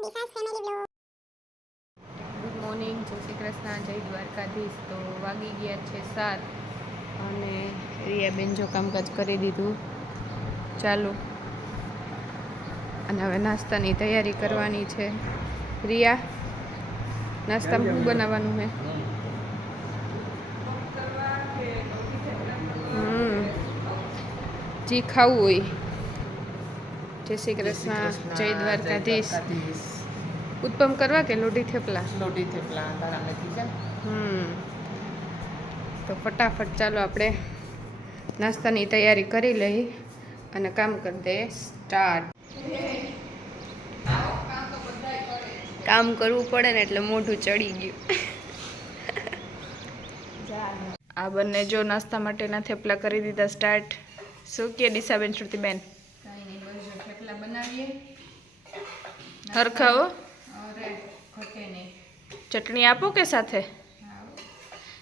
Good morning, જય શ્રી કૃષ્ણ, જય દ્વારકાધીશ. તો વાગી ગયા છે 7 અને રિયાબેન જો કામકાજ કરી દીધું ચાલુ અને હવે નાસ્તાની તૈયારી કરવાની છે. રિયા, નાસ્તામાં શું બનાવવાનું છે? જી ખાવું હોય. જય શ્રી કૃષ્ણ, જય દ્વારકાધીશ. ઉત્પમ કરવા કે લોઢી થેપલા? લોઢી થેપલા દાણા મેથી છે. તો ફટાફટ ચાલો આપણે નાસ્તાની તૈયારી કરી લઈ અને કામ કરી દે સ્ટાર્ટ. કામ કરવું પડે ને એટલે મોઢું ચડી ગયું. આ બંને જો નાસ્તા માટેના થેપલા કરી દીધા સ્ટાર્ટ. શું કે દિશાબેન, શ્રુતિબેન? કાંઈ નહીં, બસ જો થેપલા બનાવીએ. હરખાઓ અરે ઘટે નહીં. ચટણી આપો કે સાથે?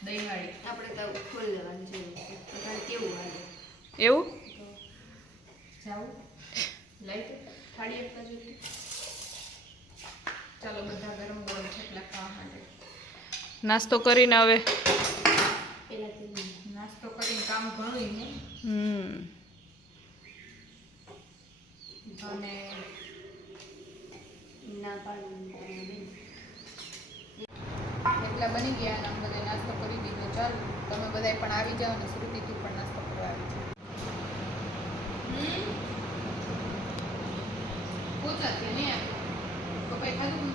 દહીંવાળી આપણે તો ખોલ લેવાની છે. કેવું હાલે એવું જાવું લઈ થાળી આપતા જોઈએ. ચાલો બધા ગરમ ગરમ થેપલા ખાવા માટે. નાસ્તો કરીને હવે નાસ્તો કરીને કામ ઘણું ને. અને ના પાડી થેપલા બની ગયા અને બધે નાસ્તો કરી દીધો. ચાલ તમે બધા પણ આવી જાઓ ને શ્રુતિ તું પણ નાસ્તો કરવા આવી જાઓ. પોચા છે ને પપ્પાએ ખાધું?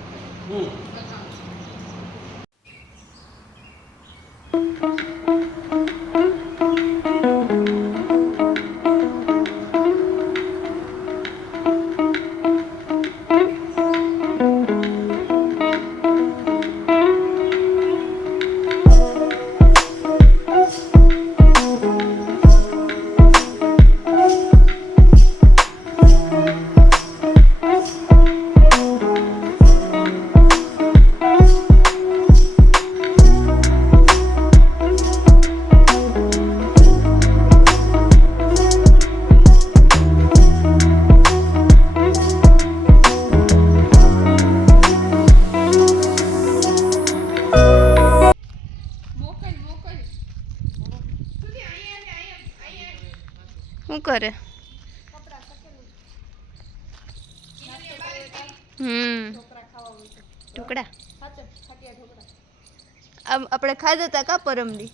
શું કરે? ઢોકળા આપણે ખાધા હતા કા પરમદી?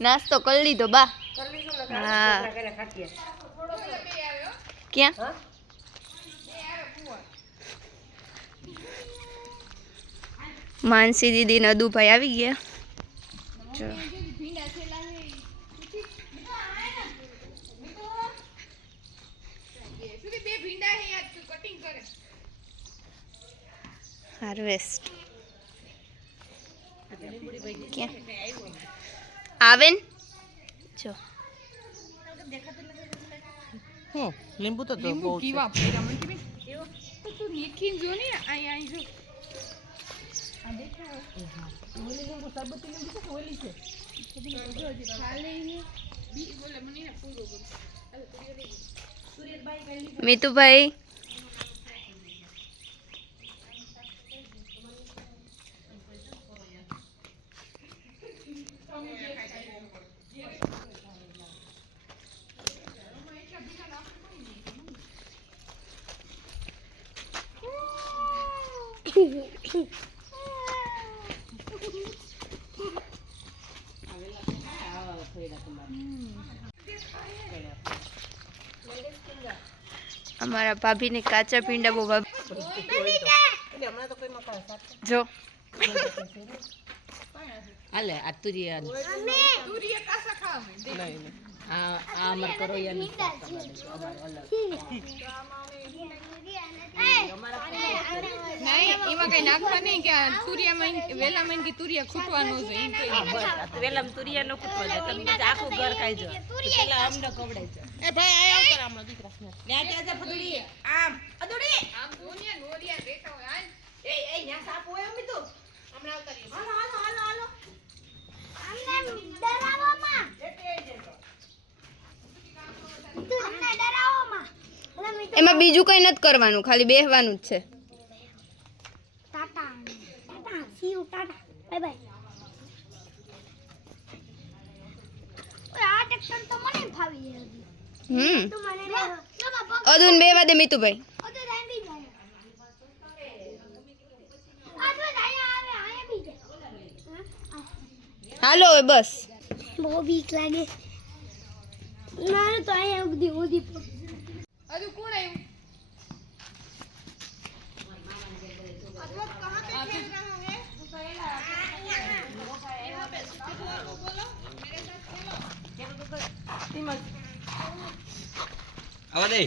નાસ્તો કરી લીધો બા. હા ક્યાં? માનસી દીદી ને અદુભાઈ આવી ગયા. હાર્વેસ્ટ ક્યાં આવે ને જો હું લીંબુ તો બહુ કેવા પડ્યા મને કે તું નીખીન જો ને આઈ જો આ દેખાવ ઓલી લીંબુ સરબતી લીંબુ છે ઓલી છે જો ખાલે ને બી બોલે મને ના પૂરો બોલ સુરેશભાઈ કઈ મીતુભાઈ અમારા ભાભી ને કાચા પીંડા બહુ જો હાલે આ તુરિયા કાસા ખાવ નહીં આ અમર કરો યાર નહીં એમાં કઈ નાખવા નહીં કે તુરિયામાં વેલા માં કે તુરિયા ખૂટવાનો છે એમ કઈ વેલામાં તુરિયા નો ખૂટવા દે તમે આખું ઘર ખાઈ જો પેલા અમને કવડાઈ જો એ ભાઈ આયો કર આમનો દીકરા લે આજા ફદુડી આમ અદુડી આમ દુનિયા નોરિયા દેખા હોય આ એ ન્યા સાપ હોય અમી તો હમણાં આવતા રહી હાલો અમને ડરાવો માં જેટે જેતો અમને ડરાવો માં એમાં બીજું કંઈ નથી કરવાનું, ખાલી બેહવાનું જ છે. Tata Tata C you tata bye bye. ઓય આ ટ્રેક્ટર તો મને ફાવી જાય. તો મને અદુન બેવા દે મીતુભાઈ. અદુ રાઈ બી જાય. આ તો આયા આવે આયા બી જાય. હાલો હવે બસ. બહુ બીક લાગે. ના તો આયા ઉધી ઉધી. અદુ કોણ આવ્યું? આવા દે.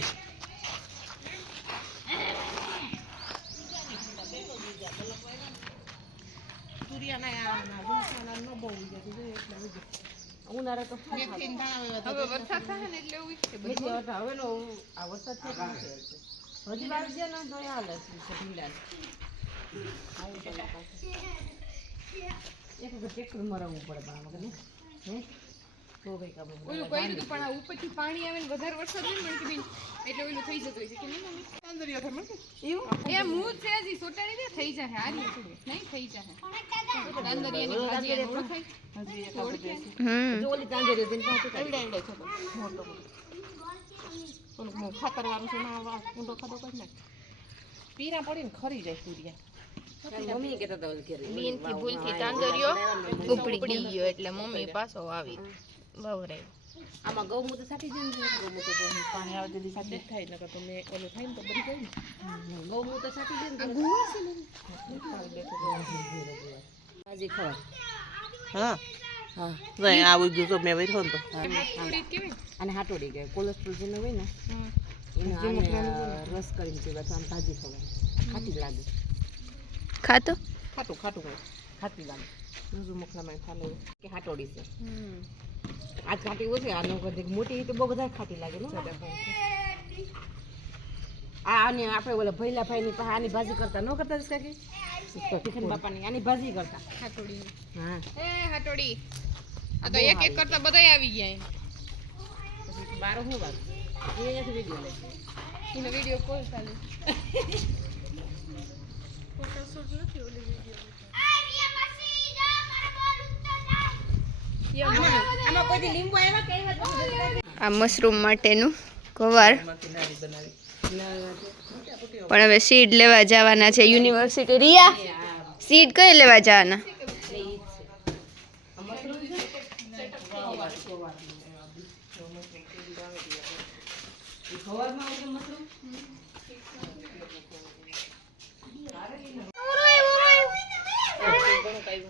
ઉનાળા તો હવે વરસાદ થાય ને એટલે એવું છે હવે નો આ વરસાદ છે હજી વાર છે ને તો હાલ છે ઢીલા એક ટ્રેક્ટર મરાવવું પડે બાળક ને હે તો ભાઈ કામ ઓલું કર્યું હતું પણ આ ઉપરથી પાણી આવે ને વધારે વરસાદ હોય ને કીધું એટલે ઓલું થઈ જતું હોય છે કે નહીં મમ્મી તાંદરિયો થર મને એવું એ મૂળ છે હજી સોટાડી દે થઈ જાય આ નહીં નહીં થઈ જાય તાંદરિયાની ભાજી એને ઓળખાય હજી એક જો ઓલી તાંજરી દિન પાછું એવડે એવડે છે મોટો ઓલું ખાતર વાળું છે ના ઊંડો ખાધો કરી નાખ પીરા પડીને ખરી જાય સૂર્યા મમ્મી કહેતા હતા ઓલી કેરી બીન થી ભૂલ થી તાંદરિયો ઉપડી ગયો એટલે મમ્મી પાછો આવી બવરાય આમાં ગૌમૂત્ર સાટી દે ને ગૌમૂત્ર તો પાણી આવે તેથી સાટી થાય નકર તો મે ઓલું થાય ને તો બળી જાય ને ગૌમૂત્ર સાટી દે ને ગુવા છે ને હાજી ખવા હા હા ભાઈ આવું ગયું તો મેં વૈરો તો અને હાટોડી ગયો કોલેસ્ટ્રોલ જેને હોય ને એને રસ કરીને પીવા તો આમ તાજી ખવાય ખાટી લાગે ખાતો ખાટું ખાટી લાગે નજુ મુખલામાં ખાલે કે હાટોડી છે આજ ખાટી ઓછી આનો કદી મોટી તો બહુ બધા ખાટી લાગે ને આને આપણે ઓલા ભૈલા ભાઈની પાસે આની ભાજી કરતા ન કરતા જ કાકી ટિફિન બાપાની આની ભાજી કરતા હાટોડી હા એ હાટોડી આ તો એક એક કરતા બધાય આવી ગયા પછી બારો હું વાત એ અહીંયાથી વિડીયો લે એનો વિડીયો કોલ ચાલે ફોટો શૂટ નથી ઓલી વિડીયો આમાં કોઈ લીંબુ આવ્યા કે આ મશરૂમ માટેનું કવર પણ હવે સીડ લેવા જવાના છે યુનિવર્સિટી રિયા સીડ કઈ લેવા જવાના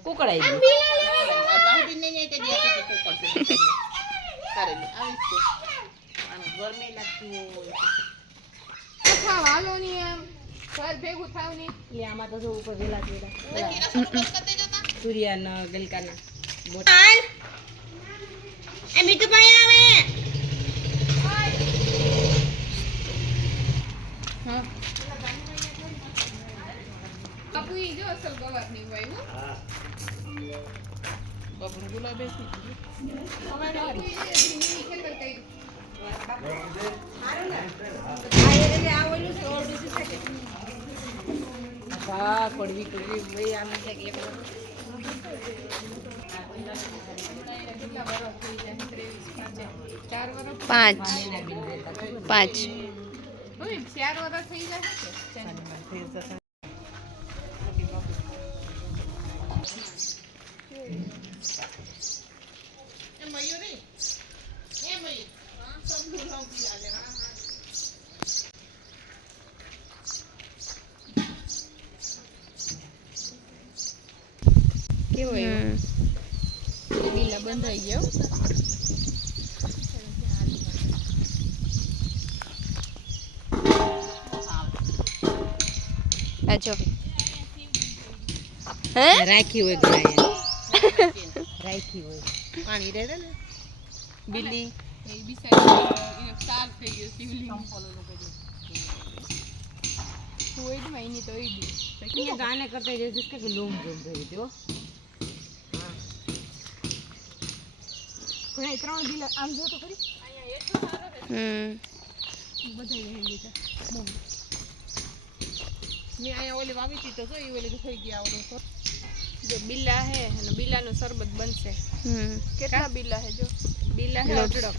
કુકડાઈ ગરમી લાગતી હોય હાલો ની એમ ઘર ભેગું થાવ ની એટલે આમાં તો જો ઉપર વેલા સૂર્યાના ગલકાના એ મીઠું પાણી આવે હા બાપુ ઈ જો અસલ ગવાર ની હોય હો બાપુ ગુલાબે છે અમારે ની ખેતર કઈ હા કડવી ભાઈ આમ છે કે કેટલા વર્ષ થઈ જાય 4 વર્ષ 5 હોય 4 વર્ષ થઈ જાય કેવો લીલા બંધાઈ ગયો આજો હે રાખી હોય ગાય રાખી હોય પાણી રે ને બિલ્લી એ બિસાડી એ સાર થઈ ગયો શિવલિંગ કોઈ જ મહિની તો ઈ દી ये गाने करते हैं जिसके कि लोग जोम रहे थे કોઈ ત્રણ દિલ આમ જો તો ખરી અહીંયા એટલો સારો છે બધા લઈ લીધા મૂંગ. મેં અહીંયા ઓલી વાવી હતી તો જો એ ઓલી થઈ ગયા ઓલું જો બિલ્લા હે અને બિલ્લાનું શરબત બનશે. કેટલા બિલ્લા હે જો બિલ્લા હે અઢળક.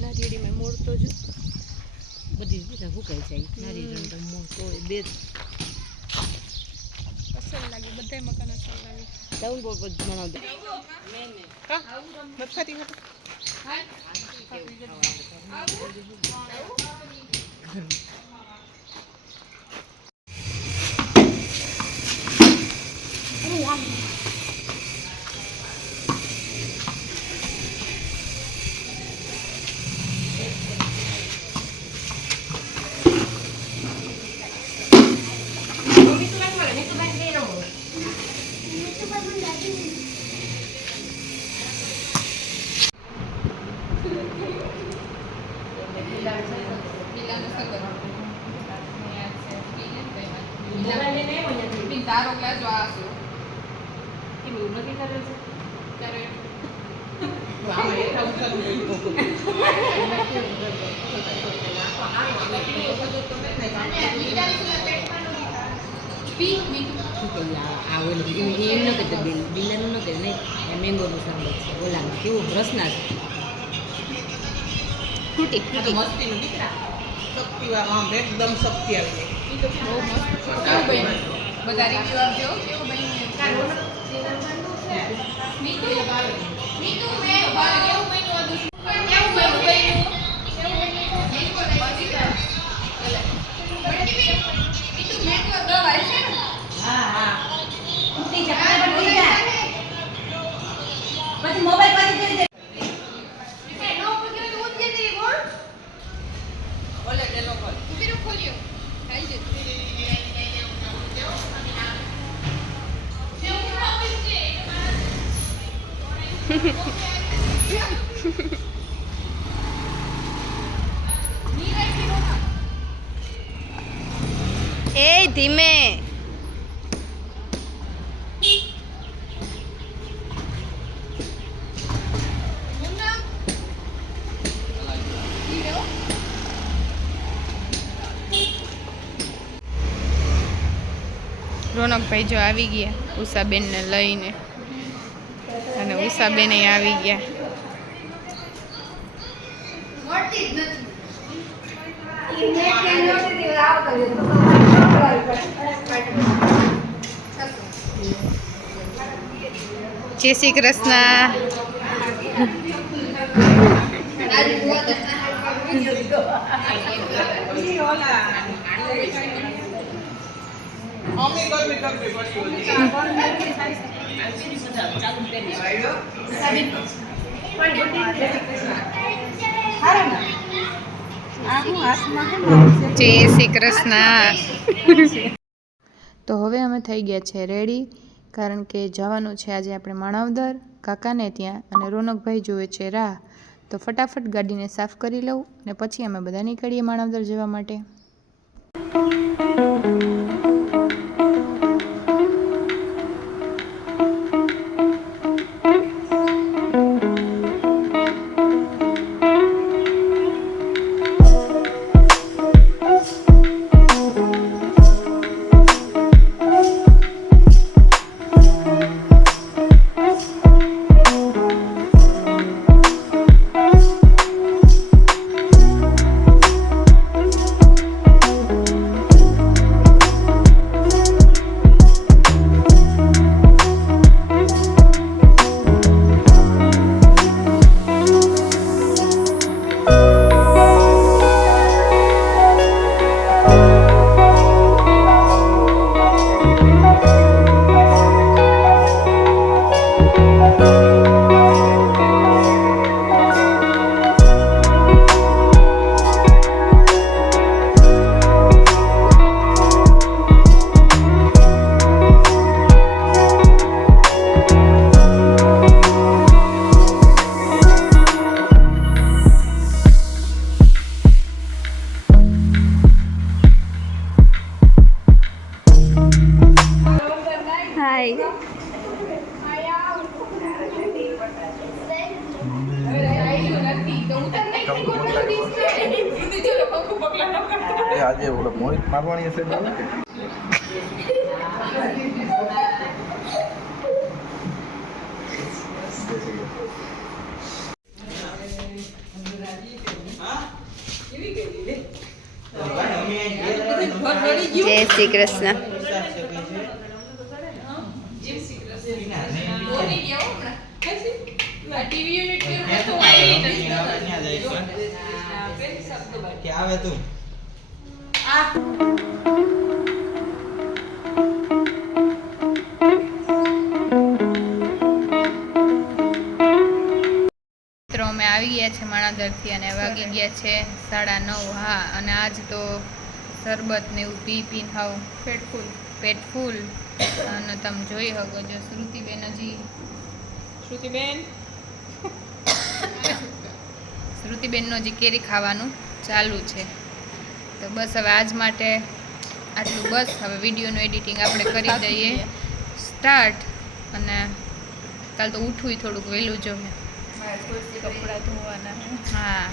નારિયેળીમાં મૂળ તો જો બધી બધા ભૂકાઈ જાય નારિયેળ મૂંગ તો બે અસર લાગે બધાય મકાન અસર લાગે. ડાઉન બોલ પર બનાવ દે હા મત ખાતી હતો તારો ક્યાં જો આ શું કેવું નથી કરેલ છે ત્યારે એમ ન કહેતો બિલાનું ન કહેતો નહીં મેંગોનું શરબત છે ઓલામાં કેવું રસના છે ફૂટી મસ્તીનું દીકરા શક્તિવાળા એકદમ શક્તિ આવી ઈ તો બહુ મસ્ત કેવું બન્યું બધા રિવ્યુ આપજો કેવું બન્યું મીઠું મીઠું મે કેવું બન્યું હતું કેવું બન્યું એ ધીમે રોનકભાઈ જો આવી ગયા ઉષાબેનને લઈને અને ઉષાબેન આવી ગયા. જય શ્રી કૃષ્ણ. જય શ્રી કૃષ્ણ. તો હવે અમે થઈ ગયા છે રેડી, કારણ કે જવાનું છે આજે આપણે માણાવદર કાકાને ત્યાં, અને રોનકભાઈ જોવે છે રાહ. તો ફટાફટ ગાડીને સાફ કરી લઉં અને પછી અમે બધા નીકળીએ માણાવદર જવા માટે. પગલા ન કરતો. એ આજે ઓલો મોહિત મારવાણી હશે ને કે જય શ્રી કૃષ્ણ. કે આવે તું મિત્રો અમે આવી ગયા છે માણાદરથી અને વાગી ગયા છે 9:30. હા, અને આજ તો શરબત ને એવું પીને ખાવ પેટ ફૂલ. અને તમે જોઈ શકો છો શ્રુતિબેન હજી શ્રુતિબેનનો હજી કેરી ખાવાનું ચાલુ છે. તો બસ હવે આજ માટે આટલું. બસ હવે વિડીયોનું એડિટિંગ આપણે કરી દઈએ સ્ટાર્ટ. અને કાલ તો ઉઠવું થોડુંક વહેલું જોઈએ. કપડાં ધોવાના. હા,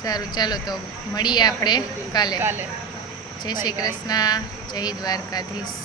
સારું, ચાલો તો મળીએ આપણે કાલે. જય શ્રી કૃષ્ણ, જય દ્વારકાધીશ.